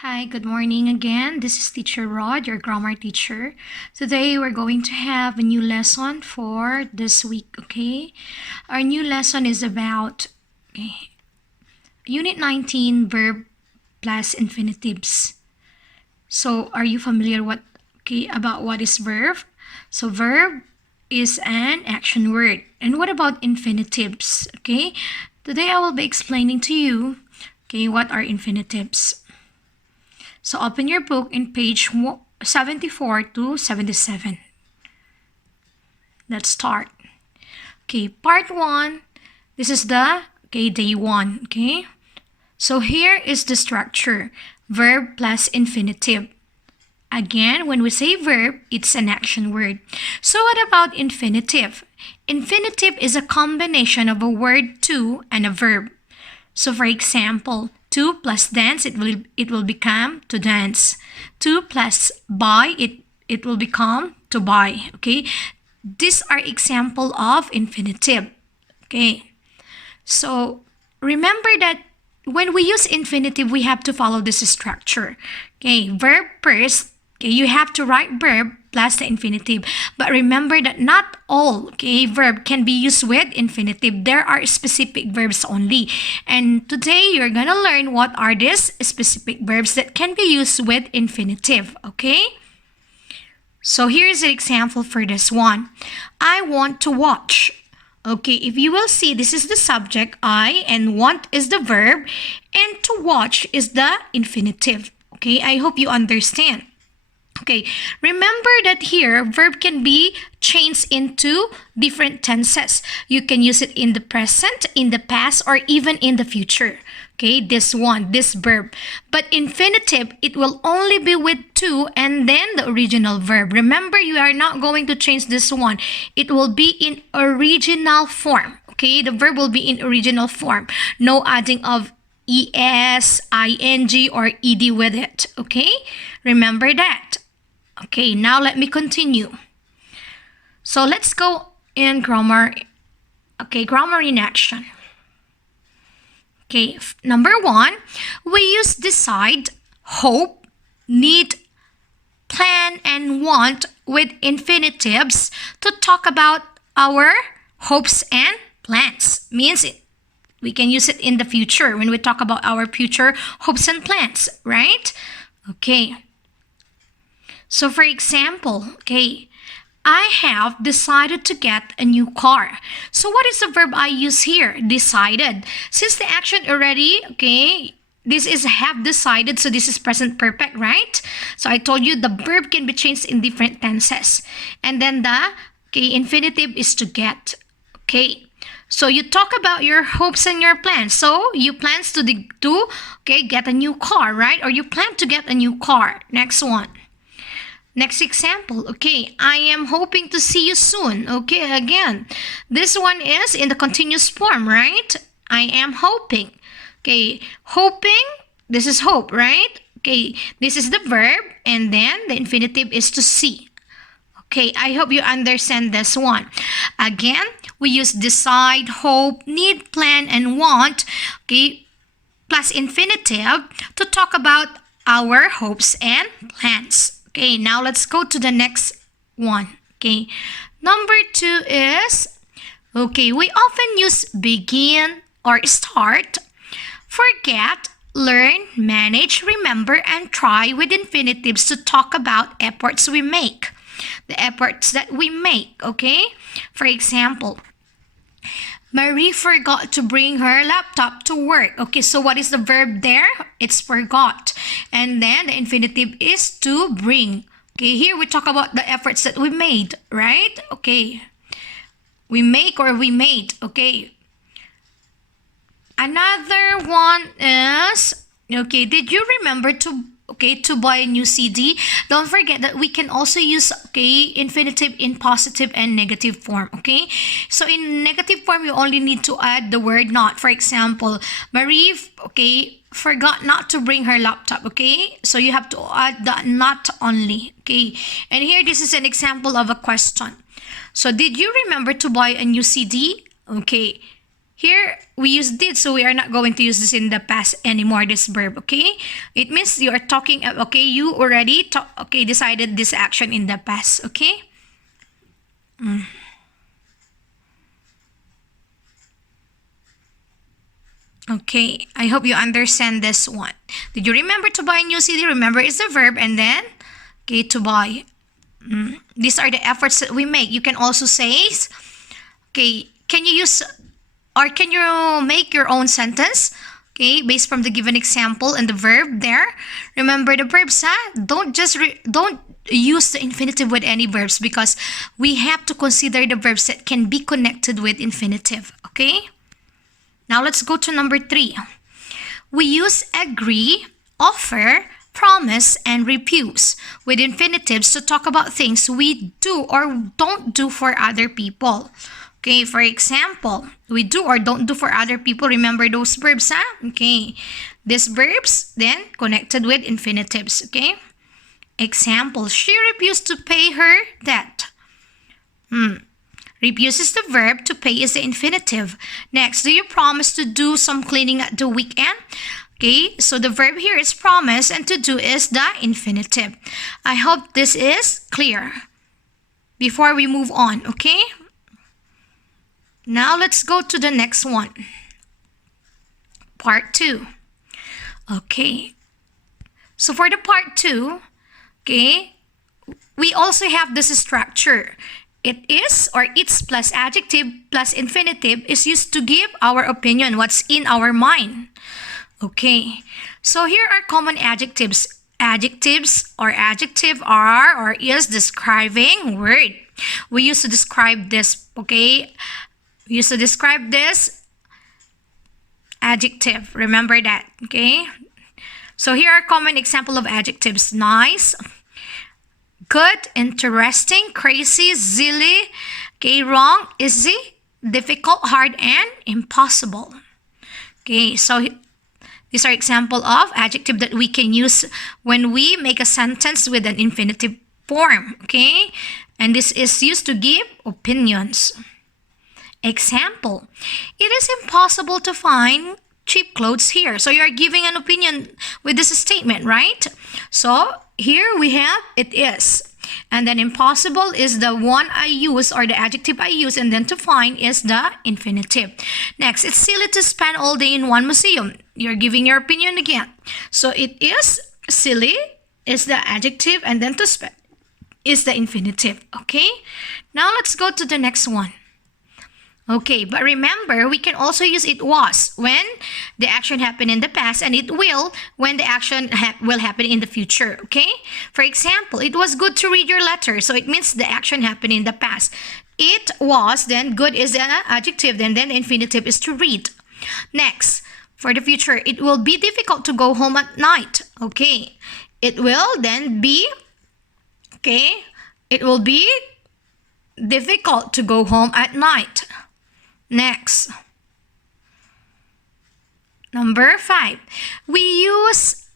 Hi, good morning again. This is Teacher Rod, your grammar teacher. Today we're going to have a new lesson for this week, okay? Our new lesson is about Unit 19, verb plus infinitives. So, are you familiar about what is verb? So, verb is an action word. And what about infinitives? Okay? Today I will be explaining to you, what are infinitives. So open your book in page 74 to 77. Let's start. Okay, part 1. This is the day 1. Okay. So here is the structure. Verb plus infinitive. Again, when we say verb, it's an action word. So what about infinitive? Infinitive is a combination of a word to and a verb. So for example, to plus dance, it will become to dance. To plus buy, it will become to buy. Okay, these are example of infinitive. Okay, so remember that when we use infinitive, we have to follow this structure. Okay, verb first. Okay, you have to write verb plus the infinitive. But remember that not all verb can be used with infinitive. There are specific verbs only. And today you're gonna learn what are these specific verbs that can be used with infinitive. Okay? So here's an example for this one. I want to watch. Okay, if you will see, this is the subject, I, and want is the verb, and to watch is the infinitive. Okay, I hope you understand. Okay, remember that here, verb can be changed into different tenses. You can use it in the present, in the past, or even in the future. Okay, this verb. But infinitive, it will only be with to and then the original verb. Remember, you are not going to change this one. It will be in original form. Okay, the verb will be in original form. No adding of es, ing, or ed with it. Okay, remember that. Okay, now let me continue. So let's go in grammar. Okay, grammar in action. Okay, number 1, we use decide, hope, need, plan, and want with infinitives to talk about our hopes and plans. Means we can use it in the future when we talk about our future hopes and plans, right? Okay. So for example, I have decided to get a new car. So what is the verb I use here? Decided. Since the action already, this is have decided, so this is present perfect, right? So I told you the verb can be changed in different tenses. And then the infinitive is to get. Okay. So you talk about your hopes and your plans. So you plans to get a new car, right? Or you plan to get a new car. Next one. Next example, I am hoping to see you soon. Okay, again, this one is in the continuous form, right? I am hoping. Okay, hoping, this is hope, right? Okay, this is the verb, and then the infinitive is to see. Okay, I hope you understand this one. Again, we use decide, hope, need, plan, and want, plus infinitive to talk about our hopes and plans. Okay, now let's go to the next one. Okay, number 2 is, we often use begin or start, forget, learn, manage, remember, and try with infinitives to talk about efforts we make. The efforts that we make, For example, Marie forgot to bring her laptop to work. Okay, so what is the verb there? It's forgot. And then the infinitive is to bring. Okay, here we talk about the efforts that we made, right? Okay. We make or we made. Okay. Another one is, did you remember to buy a new CD? Don't forget that we can also use infinitive in positive and negative form. Okay, so in negative form you only need to add the word not. For example, Marie forgot not to bring her laptop. Okay, so you have to add the not only. Okay, and here this is an example of a question. So did you remember to buy a new CD? Okay, Here, we use did, so we are not going to use this in the past anymore, this verb, okay? It means you are talking, okay, you already, decided this action in the past, okay? Okay, I hope you understand this one. Did you remember to buy a new CD? Remember, it's a verb, and then, okay, to buy. These are the efforts that we make. You can also say, okay, can you use, or can you make your own sentence? Okay, based from the given example and the verb there. Remember the verbs, huh? Don't use the infinitive with any verbs, because we have to consider the verbs that can be connected with infinitive, okay? Now let's go to number 3. We use agree, offer, promise, and refuse with infinitives to talk about things we do or don't do for other people. Okay, for example, we do or don't do for other people. Remember those verbs, huh? Okay, these verbs then connected with infinitives, okay? Example, she refused to pay her debt. Refuse is the verb, to pay is the infinitive. Next, do you promise to do some cleaning at the weekend? Okay, so the verb here is promise and to do is the infinitive. I hope this is clear before we move on, okay? Now let's go to the next one. Part 2. Okay, so for the part 2, okay, we also have this structure. It is or its plus adjective plus infinitive is used to give our opinion, what's in our mind. Okay, so here are common adjectives. Adjectives or adjective are or is describing word. We used to describe this, okay? We used to describe this adjective. Remember that, okay? So here are common example of adjectives. Nice, good, interesting, crazy, silly, okay, wrong, easy, difficult, hard, and impossible. Okay, so these are example of adjective that we can use when we make a sentence with an infinitive form, okay? And this is used to give opinions. Example, it is impossible to find cheap clothes here. So you are giving an opinion with this statement, right? So here we have it is. And then impossible is the one I use or the adjective I use, and then to find is the infinitive. Next, it's silly to spend all day in one museum. You're giving your opinion again. So it is silly is the adjective, and then to spend is the infinitive. Okay? Now let's go to the next one. Okay, but remember, we can also use it was when the action happened in the past, and it will when the action will happen in the future, okay? For example, it was good to read your letter, so it means the action happened in the past. It was, then good is the adjective, then the infinitive is to read. Next, for the future, it will be difficult to go home at night, okay? It will then be, okay? It will be difficult to go home at night. Next, number 5, we use,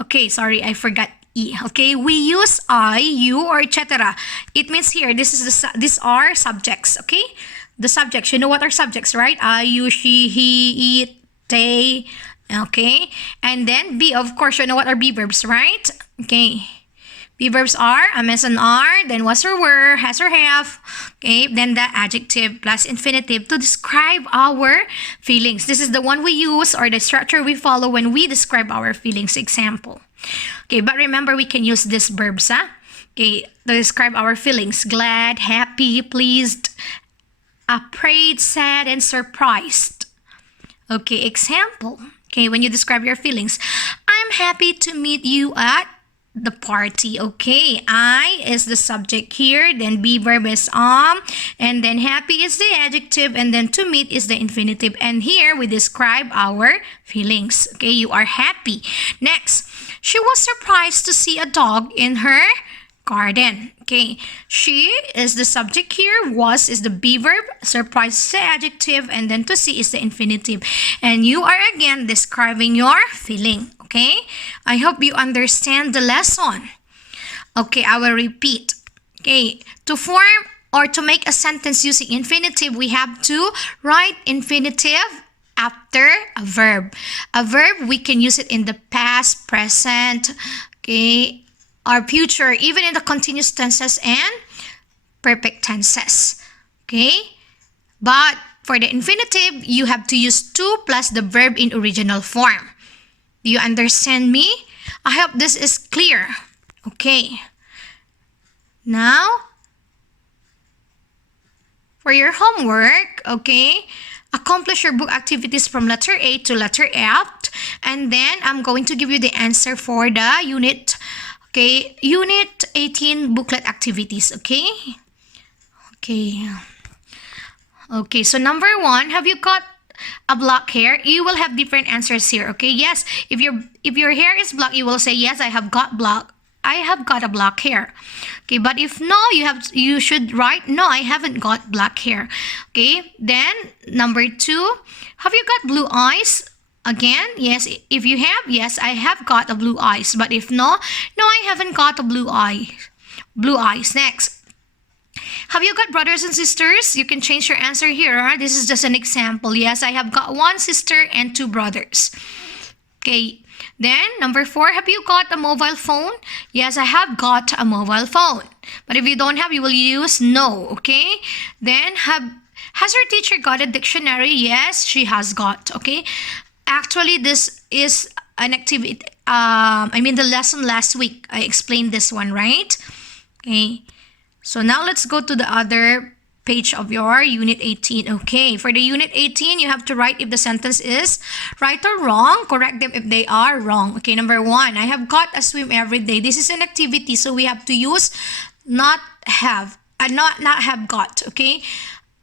okay, sorry, I forgot E. Okay, we use I, you, or etc. It means here, these are subjects, okay? The subjects, you know what are subjects, right? I, you, she, he, it, they, okay? And then be, of course, you know what are be verbs, right? Okay. Be verbs are, am, is, and are, then was or were, has or have, okay, then the adjective plus infinitive to describe our feelings. This is the one we use or the structure we follow when we describe our feelings. Example. Okay, but remember we can use these verbs, huh? Okay, to describe our feelings. Glad, happy, pleased, afraid, sad, and surprised. Okay, example. Okay, when you describe your feelings. I'm happy to meet you at the party. Okay, I is the subject here, then be verb is and then happy is the adjective, and then to meet is the infinitive, and here we describe our feelings. Okay, you are happy. Next, she was surprised to see a dog in her garden. Okay, she is the subject here, was is the be verb, surprise is the adjective, and then to see is the infinitive, and you are again describing your feeling. Okay, I hope you understand the lesson. Okay, I will repeat. Okay, to form or to make a sentence using infinitive, we have to write infinitive after a verb. A verb, we can use it in the past, present, okay, or future, even in the continuous tenses and perfect tenses. Okay? But for the infinitive, you have to use to plus the verb in original form. Do you understand me? I hope this is clear. Okay. Now, for your homework, okay, accomplish your book activities from letter A to letter F, and then I'm going to give you the answer for the unit 18 booklet activities, okay? Okay. Okay, so number 1, have you got a black hair? You will have different answers here, okay? Yes, if your hair is black, you will say yes, I have got a black hair. Okay, but if no, you should write no, I haven't got black hair. Okay, then number 2, have you got blue eyes? Again, yes, if you have, yes, I have got a blue eyes. But if no, no, I haven't got a blue eye. Blue eyes. Next, have you got brothers and sisters? You can change your answer here. This is just an example. Yes, I have got 1 sister and 2 brothers. Okay. Then, number 4, have you got a mobile phone? Yes, I have got a mobile phone. But if you don't have, you will use no, okay? Then, has your teacher got a dictionary? Yes, she has got, okay? Actually, this is an activity, the lesson last week. I explained this one, right? Okay. So now let's go to the other page of your Unit 18. Okay, for the Unit 18, you have to write if the sentence is right or wrong. Correct them if they are wrong. Okay, number 1, I have got a swim every day. This is an activity, so we have to use not have got. Okay,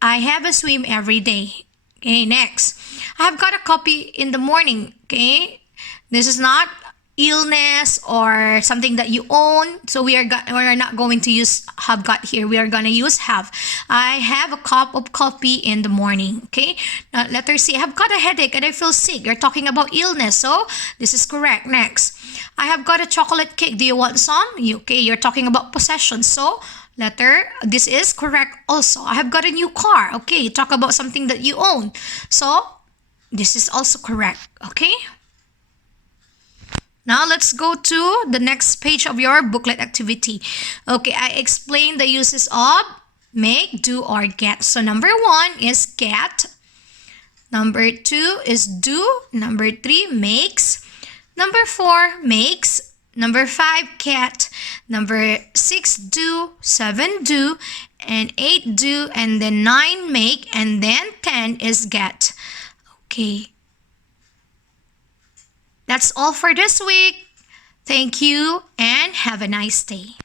I have a swim every day. Okay, next, I have got a coffee in the morning. Okay, this is not illness or something that you own, so we're not going to use have got here. We are going to use have. I have a cup of coffee in the morning. Okay, now letter C, I have got a headache and I feel sick. You're talking about illness, so this is correct. Next, I have got a chocolate cake. Do you want some? Okay, you're talking about possession, so this is correct also. I have got a new car. Okay, you talk about something that you own, so this is also correct. Okay, now let's go to the next page of your booklet activity. Okay, I explained the uses of make, do, or get. So number 1 is get. Number 2 is do. Number 3, makes. Number 4, makes. Number 5, get. Number 6, do. 7, do. And 8, do. And then 9, make. And then 10 is get. Okay. That's all for this week. Thank you and have a nice day.